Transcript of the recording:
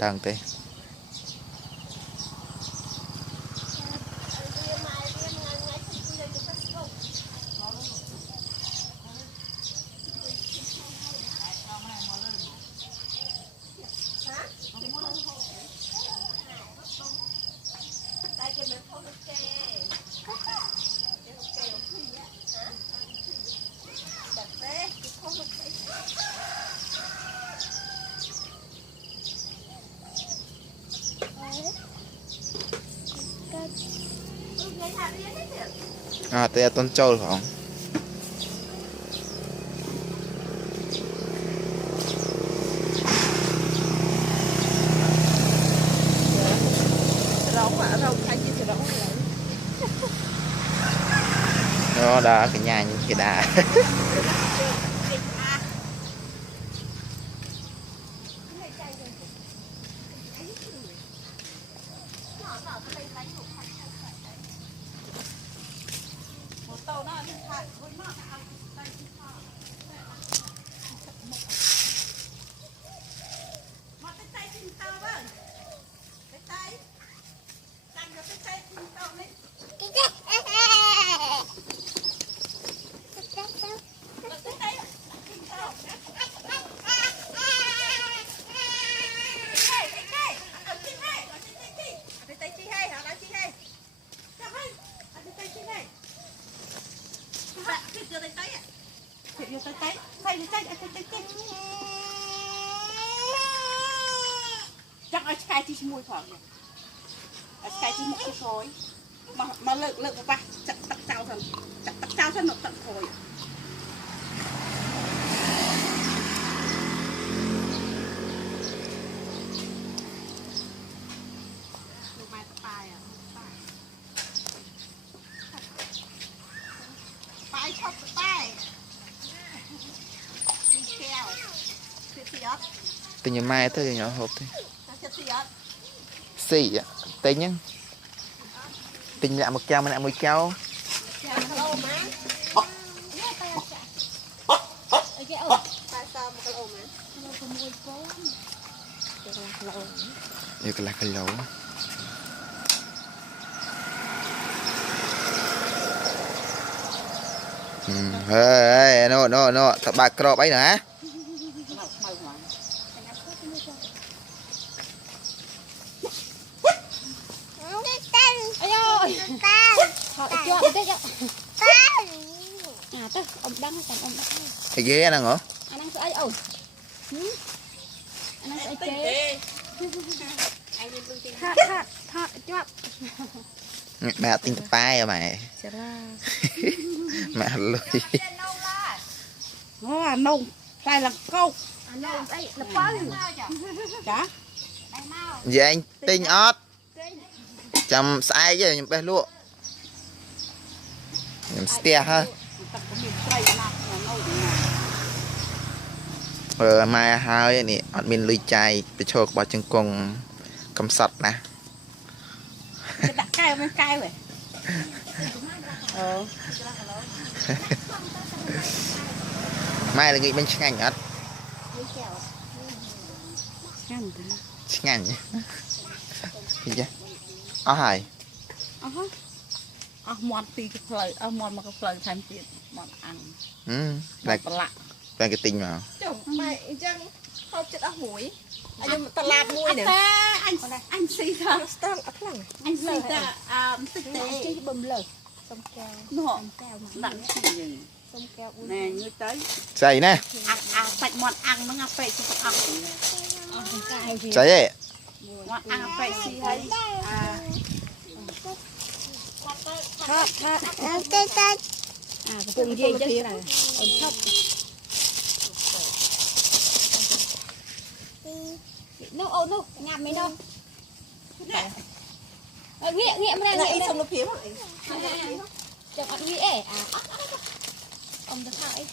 tầng thế à thế con trâu không nó đã cái nhà như thế đã chắc ở cái chi mùi khoảng ở cái chi một cái khối mà lực vào chặt tắc trao thân nó tận khối bài chọc bài đi theo tình mai thôi nhỏ hộp thôi xì ạ tình nhá tình lại một keo mà lại một keo yêu cái là cái lẩu ê nó tập bài cọp ấy nữa cái ghế anh hả? Anh ăn sợi ơi. Anh ăn sợi chế. Thọt chọp. Mẹ tin tập bài à mày. Mẹ lười. Nó nông, đây là câu. Nông đây là phân. Chả. Vậy anh tinh ót. Chầm sai chứ nhưng bé lụa. Nhầm stia ha. Mai hai nè, ọt mình lùi chạyไปโชว์บอลจังกงกำสัดนะ Đặt cay bên cay vậy. Mai là nghĩ bên ngành ớt ngành gì chứ hài Món tì cái phơi, món mà cái phơi thành tiền, món ăn. Là cái tình mà. Chồng mày chân không chết ốc mũi. Anh ta lạp mũi nữa. Anh xì ra. Anh xì ra thực tế. Chứ bầm lờ. Xong keo. Nó nặng gì. Xong keo. Nè như tới. Dậy nè. Sạch món ăn nó ngập phê cho con ăn. Dậy ấy. Món ăn phê xì hay. Cái vùng gì chứ là thấp. No, ngạm mấy đâu. Nghiệm ra Là xong nó phía rồi. Chồng ăn nghĩa. Ông ta thao ấy.